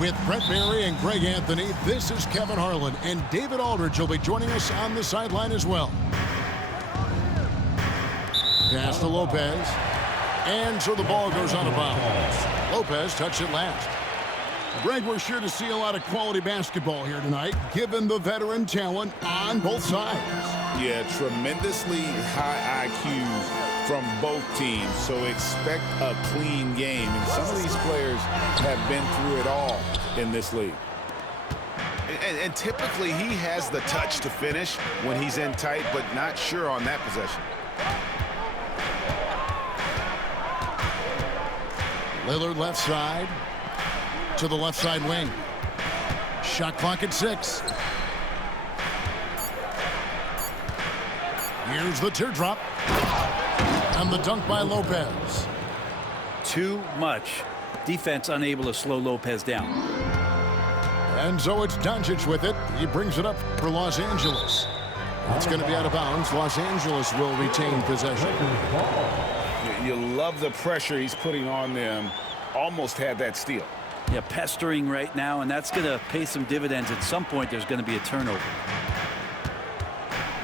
With Brett Barry and Greg Anthony, this is Kevin Harlan, and David Aldridge will be joining us on the sideline as well. Pass to Lopez, and so the ball goes out of bounds. Lopez touched it last. Greg, we're sure to see a lot of quality basketball here tonight, given the veteran talent on both sides. Yeah, tremendously high IQs from both teams, so expect a clean game. And some of these players have been through it all in this league. And typically he has the touch to finish when he's in tight, but not sure on that possession. Lillard left side to the left side wing. Shot clock at 6. Here's the teardrop. And the dunk by Lopez. Too much. Defense unable to slow Lopez down. And so it's Doncic with it. He brings it up for Los Angeles. It's going to be out of bounds. Los Angeles will retain possession. You love the pressure he's putting on them. Almost had that steal. Yeah, pestering right now, and that's going to pay some dividends. At some point, there's going to be a turnover.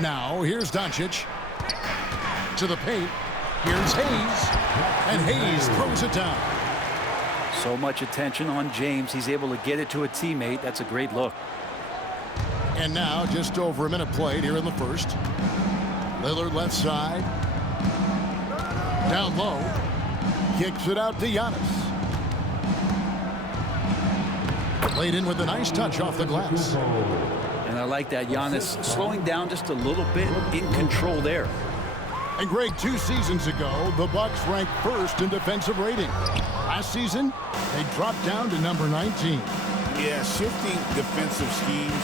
Now, here's Doncic. To the paint. Here's Hayes. And Hayes throws it down. So much attention on James. He's able to get it to a teammate. That's a great look. And now, just over a minute played here in the first. Lillard left side. Down low. Kicks it out to Giannis. Played in with a nice touch off the glass. And I like that. Giannis slowing down just a little bit, in control there. And Greg, 2 seasons ago, the Bucks ranked first in defensive rating. Last season, they dropped down to number 19. Yeah, shifting defensive schemes,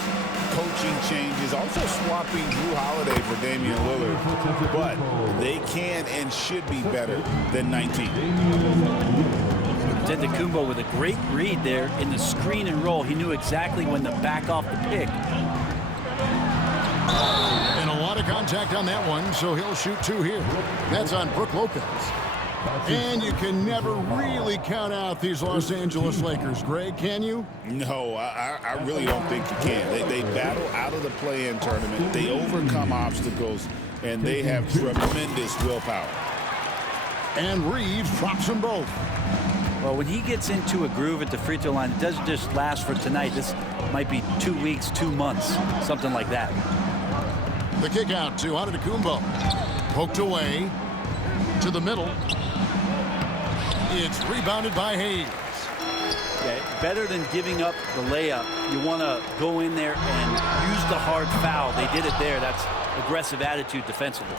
coaching changes, also swapping Drew Holiday for Damian Lillard. But they can and should be better than 19. Antetokunmpo with a great read there in the screen and roll. He knew exactly when to back off the pick. And a lot of contact on that one, so he'll shoot 2 here. That's on Brook Lopez. And you can never really count out these Los Angeles Lakers, Greg, can you? No, I really don't think you can. They battle out of the play-in tournament. They overcome obstacles, and they have tremendous willpower. And Reeves drops them both. Well, when he gets into a groove at the free throw line, it doesn't just last for tonight. This might be 2 weeks, 2 months, something like that. The kick out to Antetokunmpo. Poked away to the middle. It's rebounded by Hayes. Yeah, better than giving up the layup. You want to go in there and use the hard foul. They did it there. That's aggressive attitude defensively.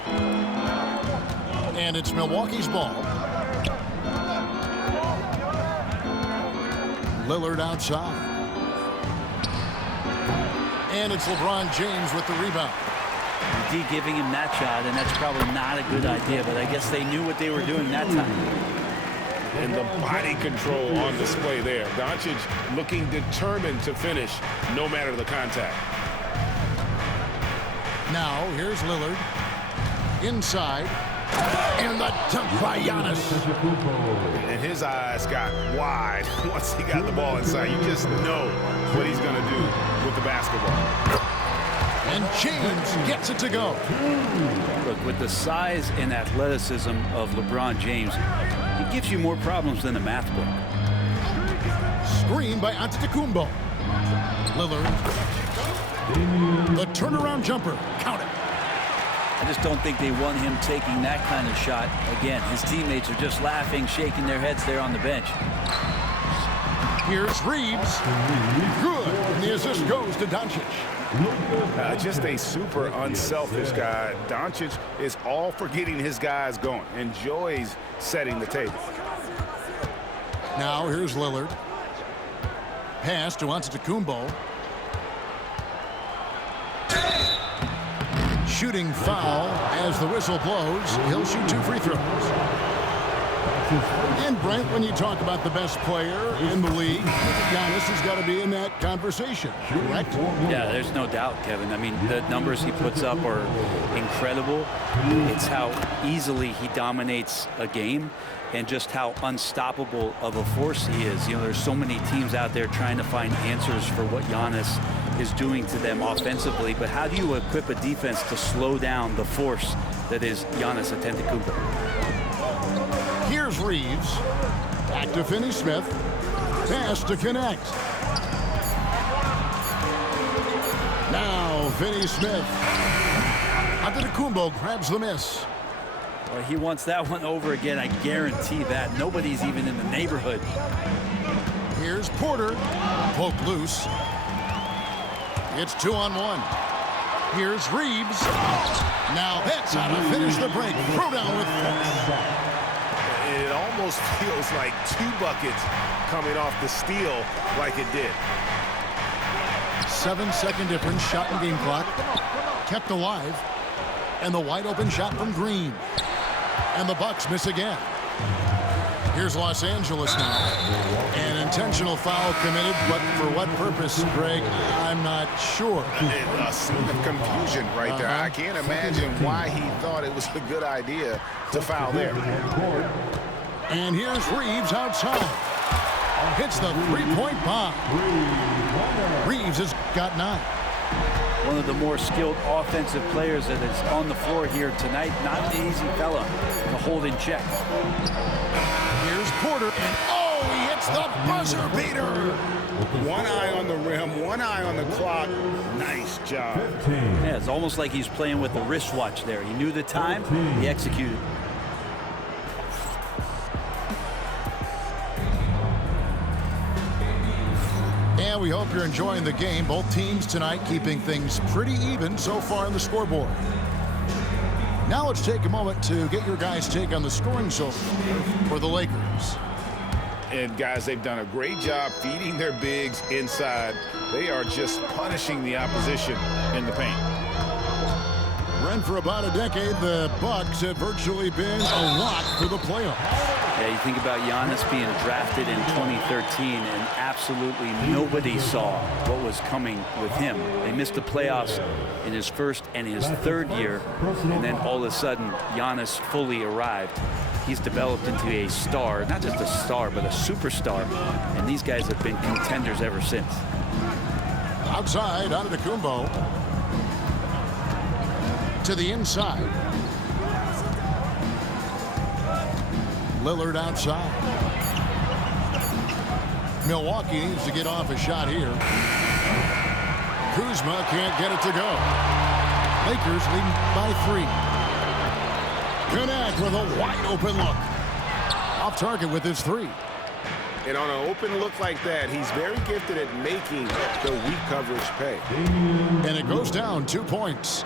And it's Milwaukee's ball. Lillard outside. And it's LeBron James with the rebound. D giving him that shot, and that's probably not a good idea, but I guess they knew what they were doing that time. And the body control on display there. Doncic looking determined to finish no matter the contact. Now, here's Lillard. Inside. And the dunk by Giannis. And his eyes got wide once he got the ball inside. You just know what he's going to do with the basketball. And James gets it to go. Look, with the size and athleticism of LeBron James, he gives you more problems than a math book. Screen by Antetokunmpo. Lillard. The turnaround jumper. Count it. I just don't think they want him taking that kind of shot. Again, his teammates are just laughing, shaking their heads there on the bench. Here's Reeves. Good. And the assist goes to Doncic. Just a super unselfish guy. Doncic is all for getting his guys going. Enjoys setting the table. Now here's Lillard. Pass to Antetokunmpo. Shooting foul as the whistle blows. He'll shoot 2 free throws. And Brent, when you talk about the best player in the league, Giannis has got to be in that conversation, correct? Yeah, there's no doubt, Kevin. I mean, the numbers he puts up are incredible. It's how easily he dominates a game and just how unstoppable of a force he is. You know, there's so many teams out there trying to find answers for what Giannis is doing to them offensively, but how do you equip a defense to slow down the force that is Giannis Antetokunmpo? Here's Reeves. Back to Finney-Smith. Pass to connect. Now Finney-Smith. Antetokunmpo grabs the miss. Well, he wants that one over again, I guarantee that. Nobody's even in the neighborhood. Here's Porter. Poke loose. It's 2-on-1. Here's Reeves. Now that's how to finish the break. Throw down with force. It almost feels like 2 buckets coming off the steal like it did. 7-second difference, shot and game clock. Kept alive. And the wide open shot from Green. And the Bucks miss again. Here's Los Angeles now. An intentional foul committed, but for what purpose, Greg? I'm not sure. A scene of confusion right there. I can't imagine why he thought it was a good idea to foul there. And here's Reeves outside. Hits the three-point bomb. Reeves has got 9. One of the more skilled offensive players that is on the floor here tonight. Not an easy fella to hold in check. Here's Porter, and oh, he hits the buzzer beater. One eye on the rim, one eye on the clock. Nice job. Yeah, it's almost like he's playing with a wristwatch there. He knew the time, he executed. And we hope you're enjoying the game. Both teams tonight keeping things pretty even so far on the scoreboard. Now let's take a moment to get your guys' take on the scoring so far for the Lakers. And guys, they've done a great job feeding their bigs inside. They are just punishing the opposition in the paint. Ren, for about a decade, the Bucks have virtually been a lock for the playoffs. Yeah, you think about Giannis being drafted in 2013, and absolutely nobody saw what was coming with him. They missed the playoffs in his first and his third year, and then all of a sudden, Giannis fully arrived. He's developed into a star, not just a star, but a superstar, and these guys have been contenders ever since. Outside, Antetokunmpo. To the inside. Lillard outside. Milwaukee needs to get off a shot here. Kuzma can't get it to go. Lakers leading by 3. Connect with a wide open look. Off target with his 3. And on an open look like that, he's very gifted at making the weak coverage pay. And it goes down 2 points.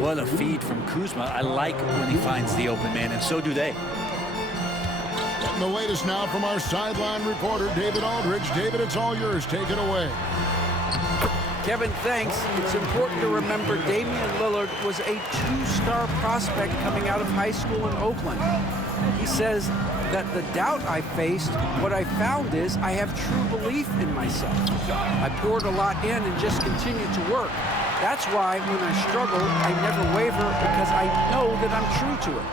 What a feed from Kuzma. I like when he finds the open man, and so do they. And the latest now from our sideline reporter, David Aldridge. David, it's all yours. Take it away. Kevin, thanks. It's important to remember Damian Lillard was a 2-star prospect coming out of high school in Oakland. He says that the doubt I faced, what I found is I have true belief in myself. I poured a lot in and just continued to work. That's why when I struggle, I never waver because I know that I'm true to it.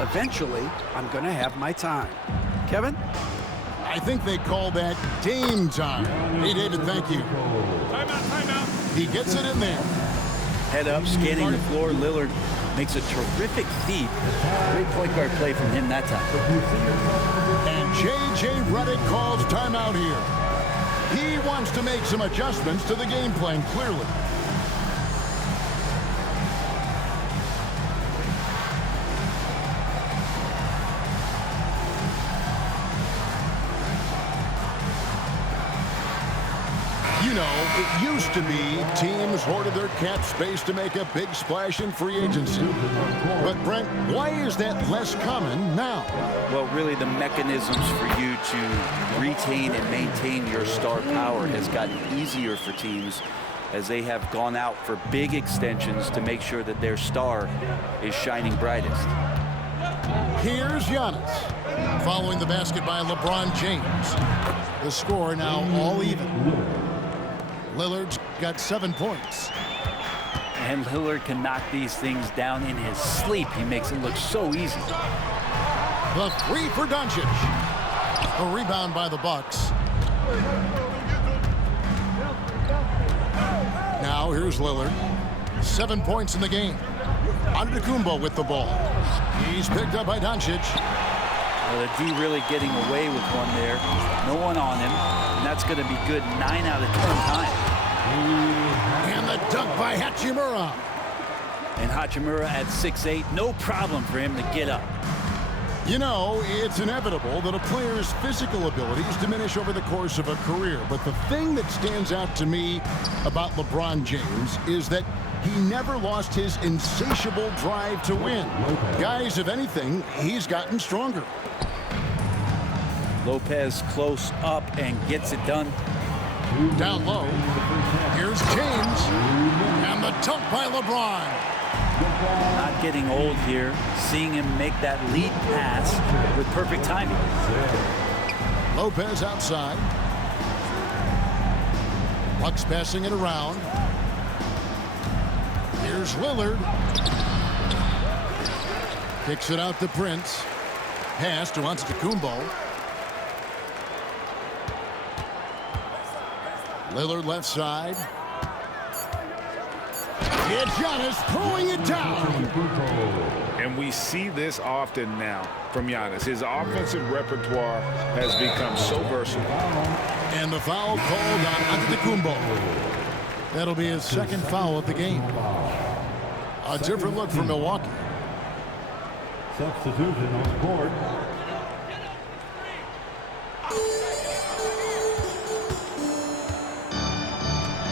Eventually, I'm going to have my time. Kevin? I think they call that game time. Hey, David, thank you. Timeout. He gets it in there. Head up, scanning the floor. Lillard makes a terrific feed. Great point guard play from him that time. And J.J. Redick calls timeout here. He wants to make some adjustments to the game plan, clearly. You know, it used to be teams hoarded their cap space to make a big splash in free agency. But, Brent, why is that less common now? Well, really, the mechanisms for you to retain and maintain your star power has gotten easier for teams as they have gone out for big extensions to make sure that their star is shining brightest. Here's Giannis. Following the basket by LeBron James. The score now all even. Lillard's got 7 points. And Lillard can knock these things down in his sleep. He makes it look so easy. The three for Doncic. A rebound by the Bucks. Now here's Lillard. 7 points in the game. Antetokunmpo with the ball. He's picked up by Doncic. Well, the D really getting away with one there. No one on him. And that's going to be good 9 out of 10 times. And the dunk by Hachimura. And Hachimura at 6'8", no problem for him to get up. You know, it's inevitable that a player's physical abilities diminish over the course of a career. But the thing that stands out to me about LeBron James is that he never lost his insatiable drive to win. Guys, if anything, he's gotten stronger. Lopez close up and gets it done. Down low. Here's James. And the dunk by LeBron. Not getting old here. Seeing him make that lead pass with perfect timing. Lopez outside. Bucks passing it around. Here's Lillard. Kicks it out to Prince. Pass to Antetokunmpo. Lillard left side. It's Giannis throwing it down. And we see this often now from Giannis. His offensive repertoire has become so versatile. And the foul called on Antetokunmpo. That'll be his second foul of the game. A different look for Milwaukee. Substitution on the court.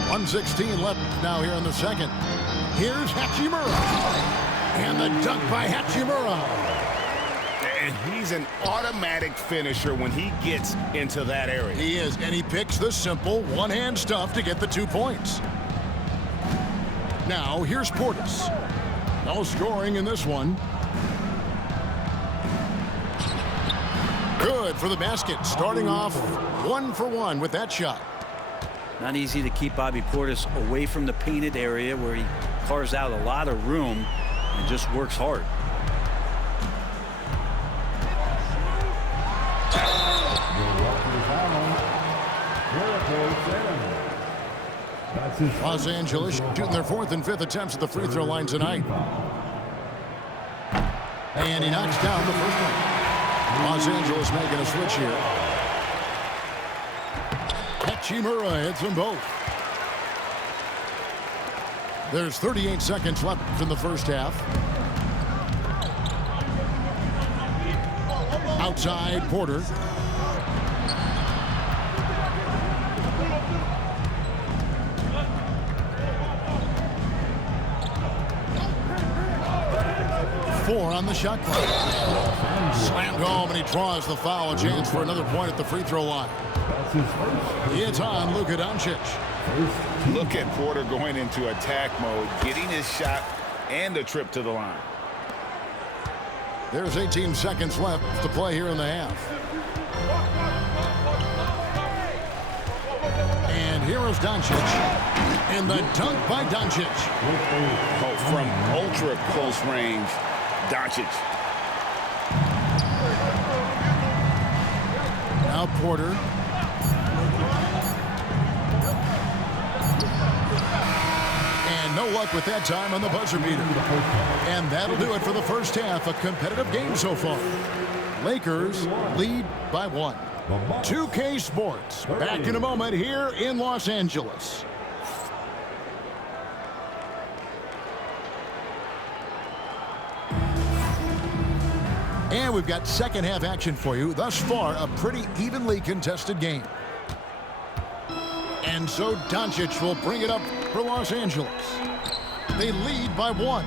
.116 left now here in the second. Here's Hachimura. And the dunk by Hachimura. And he's an automatic finisher when he gets into that area. He is, and he picks the simple one-hand stuff to get the 2 points. Now, here's Portis. No scoring in this one. Good for the basket, starting off 1 for 1 with that shot. Not easy to keep Bobby Portis away from the painted area where he carves out a lot of room and just works hard. Los Angeles shooting their 4th and 5th attempts at the free throw line tonight. And he knocks down the first one. Los Angeles making a switch here. Hachimura hits them both. There's 38 seconds left in the first half. Outside, Porter. Four on the shot clock. Slammed home, and he draws the foul. A chance for another point at the free throw line. It's on Luka Doncic. Look at Porter going into attack mode, getting his shot and a trip to the line. There's 18 seconds left to play here in the half. And here is Doncic. And the dunk by Doncic. Oh, from ultra close range, Doncic. Now Porter. And no luck with that time on the buzzer beater. And that'll do it for the first half. A competitive game so far. Lakers lead by 1. 2K Sports back in a moment here in Los Angeles. And we've got second half action for you. Thus far, a pretty evenly contested game. And so Doncic will bring it up for Los Angeles. They lead by 1.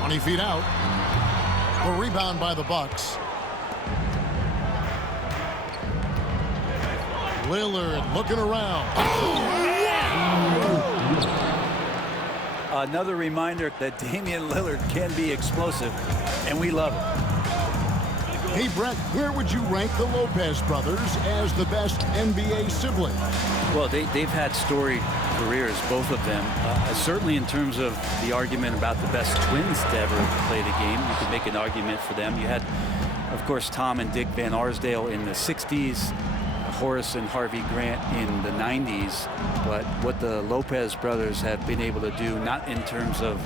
"20 feet out. A rebound by the Bucks. Lillard looking around. another reminder that Damian Lillard can be explosive, and we love it. Hey, Brett, where would you rank the Lopez brothers as the best NBA siblings? Well, they've had storied careers, both of them. Certainly in terms of the argument about the best twins to ever play the game, you could make an argument for them. You had, of course, Tom and Dick Van Arsdale in the 60s, Horace and Harvey Grant in the 90s. But what the Lopez brothers have been able to do, not in terms of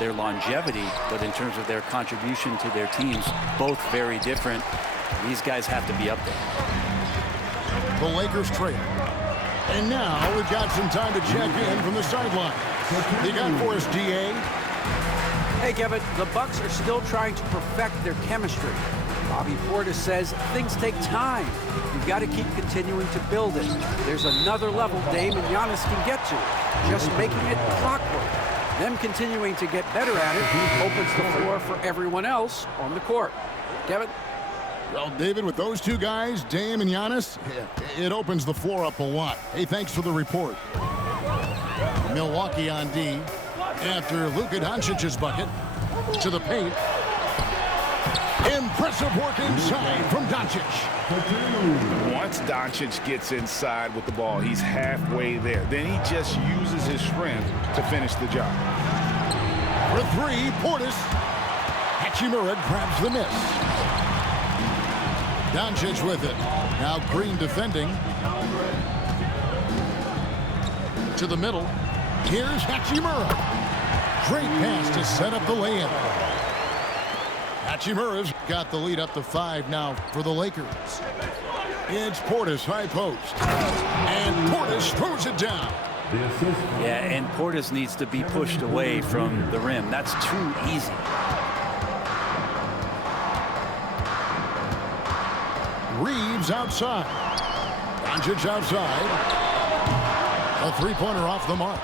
their longevity, but in terms of their contribution to their teams, both very different. These guys have to be up there. The Lakers trail. And now we've got some time to check in from the sideline. You got for us, DA? Hey, Kevin, the Bucks are still trying to perfect their chemistry. Bobby Portis says things take time. You've got to keep continuing to build it. There's another level Dame and Giannis can get to, just making it clockwork. Them continuing to get better at it opens the floor for everyone else on the court. Kevin? Well, David, with those two guys, Dame and Giannis, it opens the floor up a lot. Hey, thanks for the report. Milwaukee on D after Luka Doncic's bucket to the paint. Impressive work inside from Doncic. Once Doncic gets inside with the ball, he's halfway there. Then he just uses his strength to finish the job. For three, Portis. Hachimura grabs the miss. Doncic with it. Now Green defending. To the middle. Here's Hachimura. Great pass to set up the layup. Hachimura's got the lead up to 5 now for the Lakers. It's Portis, high post. And Portis throws it down. Yeah, and Portis needs to be pushed away from the rim. That's too easy. Reeves outside. Doncic outside. A three-pointer off the mark.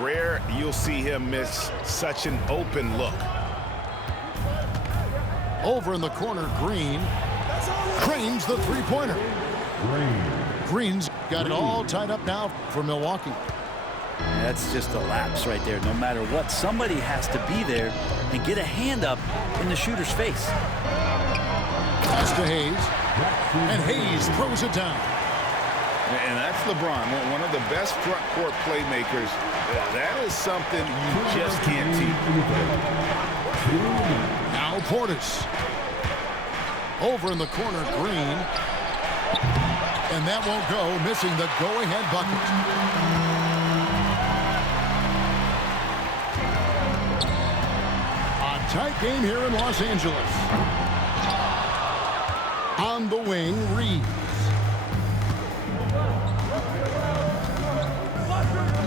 Rare you'll see him miss such an open look. Over in the corner, Green. Drains the three-pointer. Green's got it all tied up now for Milwaukee. That's just a lapse right there. No matter what, somebody has to be there and get a hand up in the shooter's face. Pass to Hayes. And Hayes throws it down. And that's LeBron, one of the best front court playmakers. That is something you just can't teach. Now Portis. Over in the corner, Green. And that won't go, missing the go-ahead bucket. A tight game here in Los Angeles. On the wing, Reeves.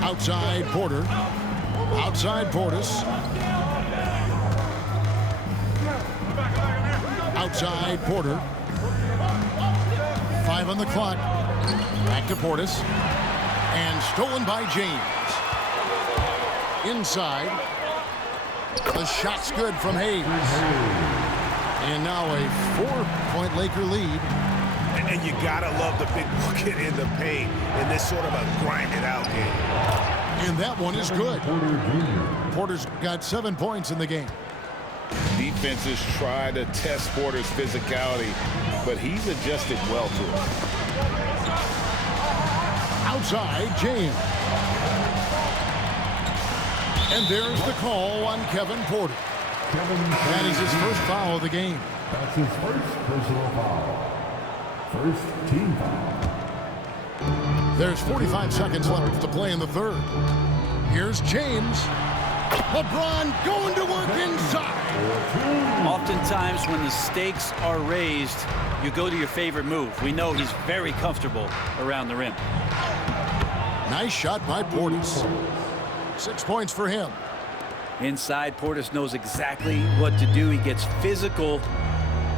Outside Porter. Outside Portis. Outside Porter. 5 on the clock. Back to Portis. And stolen by James. Inside. The shot's good from Hayes. And now a 4-point Laker lead. And you gotta love the big bucket in the paint in this sort of a grind-it-out game. And that one is good. Porter's got 7 points in the game. Defenses try to test Porter's physicality, but he's adjusted well to it. Outside, James. And there's the call on Kevin Porter. That is his first foul of the game. That's his first personal foul. First team foul. There's 45 seconds left to play in the third. Here's James. LeBron going to work inside. Oftentimes when the stakes are raised, you go to your favorite move. We know he's very comfortable around the rim. Nice shot by Portis. 6 points for him. Inside, Portis knows exactly what to do. He gets physical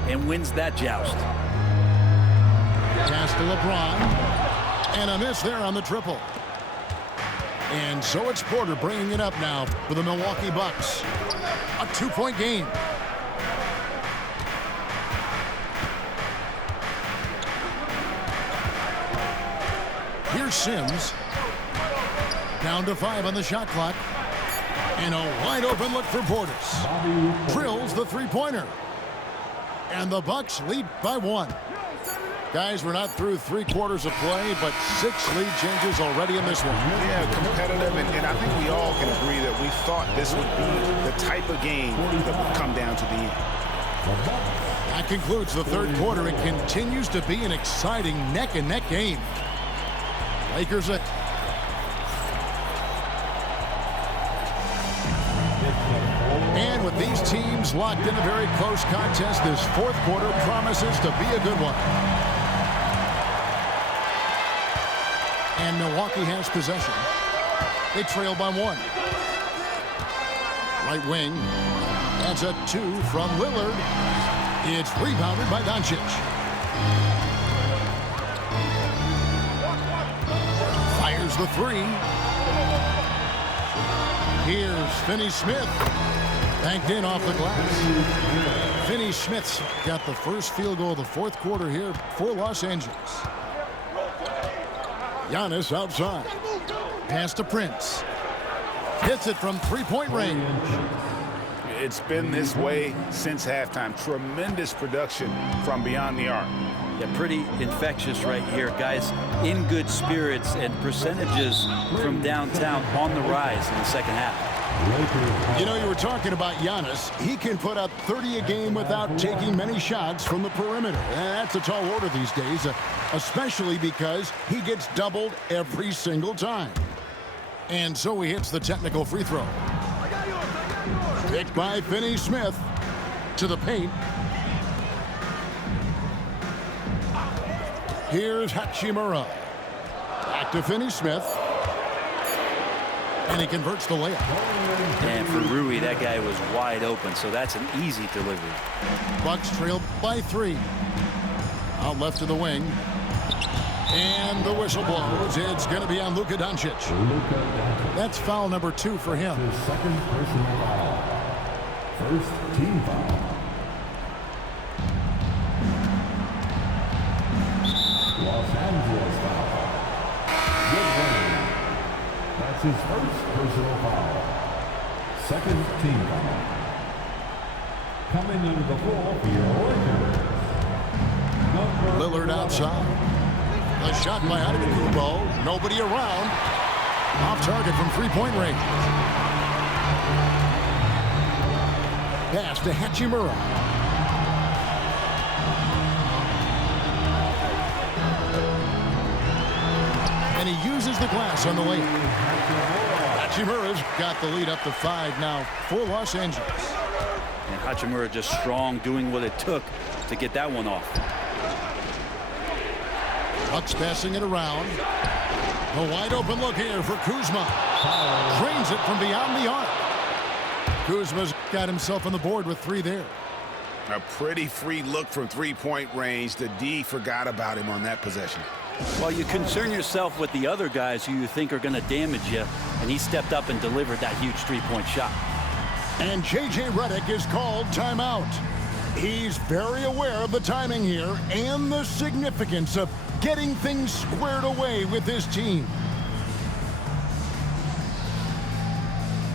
and wins that joust. Pass to LeBron. And a miss there on the triple. And so it's Porter bringing it up now for the Milwaukee Bucks. A 2-point game. Here's Sims. Down to 5 on the shot clock. And a wide open look for Portis. Drills the three-pointer. And the Bucks lead by 1. Guys, we're not through 3 quarters of play, but 6 lead changes already in this one. Yeah, competitive, and I think we all can agree that we thought this would be the type of game that would come down to the end. That concludes the 3rd quarter. It continues to be an exciting neck-and-neck game. Lakers at... And with these teams locked in a very close contest, this 4th quarter promises to be a good one. And Milwaukee has possession. They trail by 1. Right wing. That's a 2 from Lillard. It's rebounded by Doncic. Fires the 3. Here's Finney-Smith. Banked in off the glass. Finney-Smith's got the first field goal of the 4th quarter here for Los Angeles. Giannis outside. Pass to Prince. Hits it from 3-point range. It's been this way since halftime. Tremendous production from beyond the arc. Yeah, pretty infectious right here. Guys in good spirits, and percentages from downtown on the rise in the 2nd half. You know, you were talking about Giannis. He can put up 30 a game without taking many shots from the perimeter. That's a tall order these days, especially because he gets doubled every single time. And so he hits the technical free throw. Picked by Finney-Smith to the paint. Here's Hachimura. Back to Finney-Smith. And he converts the layup. And for Rui, that guy was wide open, so that's an easy delivery. Bucks trailed by 3. Out left to the wing. And the whistle blows. It's going to be on Luka Doncic. That's foul number 2 for him. His 2nd personal foul. 1st team foul. Los Angeles foul. Good running. That's his 1st personal foul. 2nd team foul. Coming into the floor for your Lakers. Lillard outside. The shot by Antetokunmpo. Nobody around. Off target from 3-point range. Pass to Hachimura. And he uses the glass on the layup. Hachimura's got the lead up to 5 now for Los Angeles. And Hachimura just strong, doing what it took to get that one off. Bucks passing it around. A wide open look here for Kuzma. Drains it from beyond the arc. Kuzma's got himself on the board with 3 there. A pretty free look from 3-point range. The D forgot about him on that possession. Well, you concern yourself with the other guys who you think are going to damage you, and he stepped up and delivered that huge 3-point shot. And J.J. Redick is called timeout. He's very aware of the timing here and the significance of getting things squared away with his team.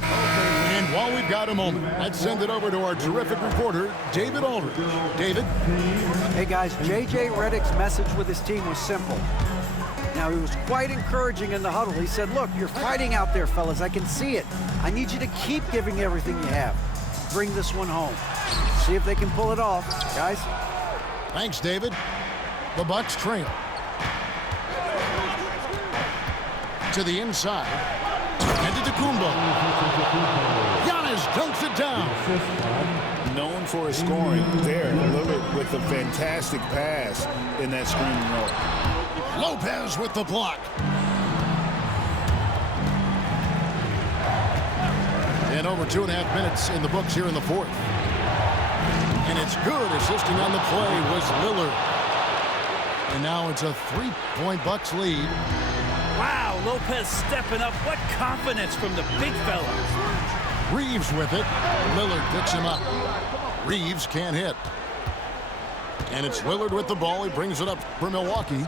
And while we've got a moment, let's send it over to our terrific reporter, David Aldridge. David? Hey guys, J.J. Redick's message with his team was simple. Now, he was quite encouraging in the huddle. He said, look, you're fighting out there, fellas. I can see it. I need you to keep giving everything you have. Bring this one home. See if they can pull it off, guys. Thanks, David. The Bucks trail. To the inside. Antetokunmpo. Giannis dunks it down. Known for his scoring there. Lillard with a fantastic pass in that screen and roll. Lopez with the block. And over 2.5 minutes in the books here in the 4th. And it's good. Assisting on the play was Lillard. And now it's a 3-point Bucks lead. Wow, Lopez stepping up. What confidence from the big fella. Reeves with it. Lillard picks him up. Reeves can't hit. And it's Lillard with the ball. He brings it up for Milwaukee.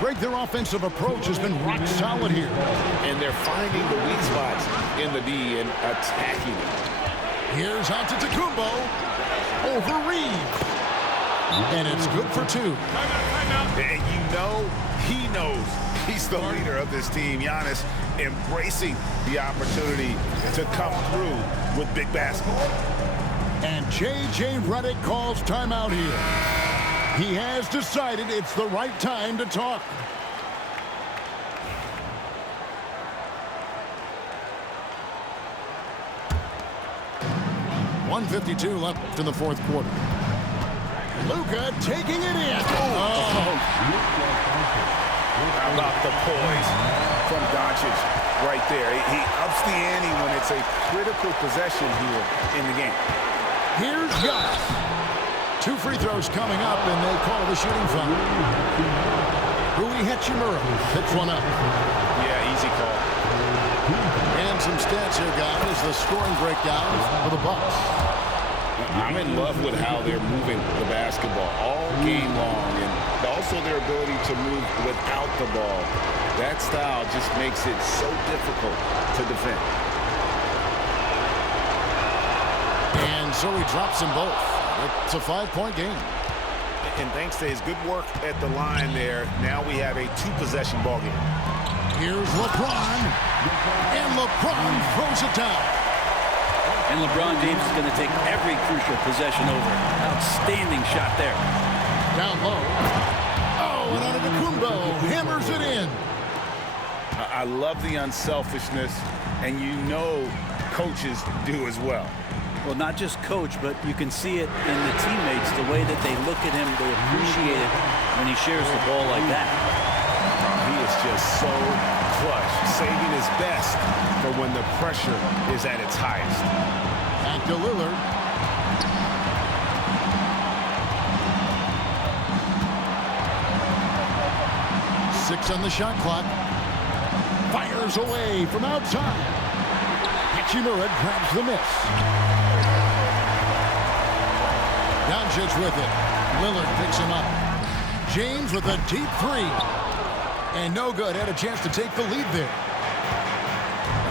Greg, their offensive approach has been rock solid here. And they're finding the weak spots in the D and attacking it. Here's Antetokunmpo over Reeves. And it's good for 2. And you know, he knows he's the leader of this team. Giannis embracing the opportunity to come through with big basketball. And J.J. Redick calls timeout here. He has decided it's the right time to talk. .152 left in the fourth quarter. Luka taking it in. How about the poise from Doncic right there? He ups the ante when it's a critical possession here in the game. Here's Giannis. 2 free throws coming up, and they call the shooting foul. Rui Hachimura picks one up. Yeah, easy call. And some stats here, guys. The scoring breakdown for the Bucks. I'm in love with how they're moving the basketball all game long, and also their ability to move without the ball. That style just makes it so difficult to defend. And so he drops them both. It's a 5-point game. And thanks to his good work at the line there, now we have a 2-possession ball game. Here's LeBron. And LeBron throws it down. And LeBron James is going to take every crucial possession over. Outstanding shot there. Down low. Oh, and Antetokunmpo hammers it in. I love the unselfishness, and you know coaches do as well. Well, not just coach, but you can see it in the teammates, the way that they look at him, they appreciate it when he shares the ball like that. He is just so clutch, saving his best for when the pressure is at its highest. Back to Lillard. Six on the shot clock. Fires away from outside. Hachimura grabs the miss. Doncic with it. Lillard picks him up. James with a deep 3. And no good. Had a chance to take the lead there.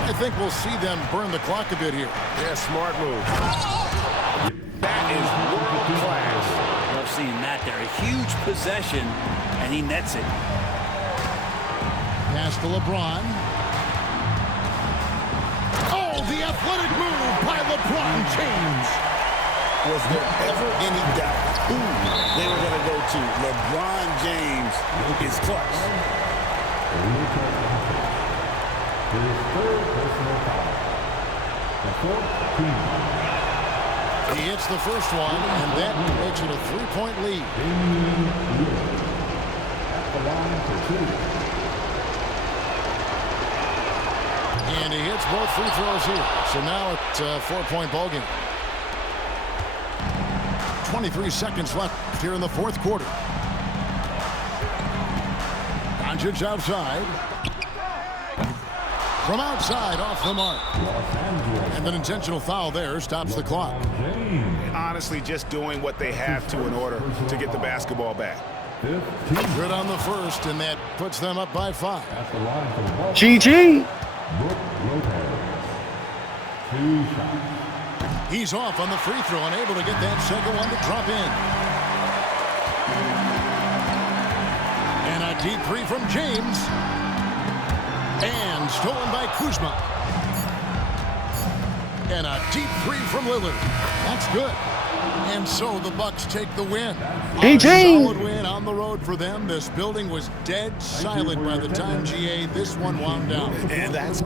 I think we'll see them burn the clock a bit here. Yeah, smart move. That is world class. Love seeing that there. A huge possession, and he nets it. Pass to LeBron. Oh, the athletic move by LeBron James. Was there ever any doubt who they were going to go to? LeBron James is clutch. He hits the first one, and that makes it a 3-point lead. And he hits both free throws here. So now it's a 4-point ball game. 23 seconds left here in the fourth quarter. Doncic outside. From outside, off the mark. And an intentional foul there stops the clock. Honestly, just doing what they have to in order to get the basketball back. Good on the first, and that puts them up by 5. GG. He's off on the free throw, unable to get that second one to drop in. And a deep 3 from James. And stolen by Kuzma. And a deep 3 from Lillard. That's good. And so the Bucks take the win. A solid win on the road for them. This building was dead silent by the time, GA, this one wound down. And that's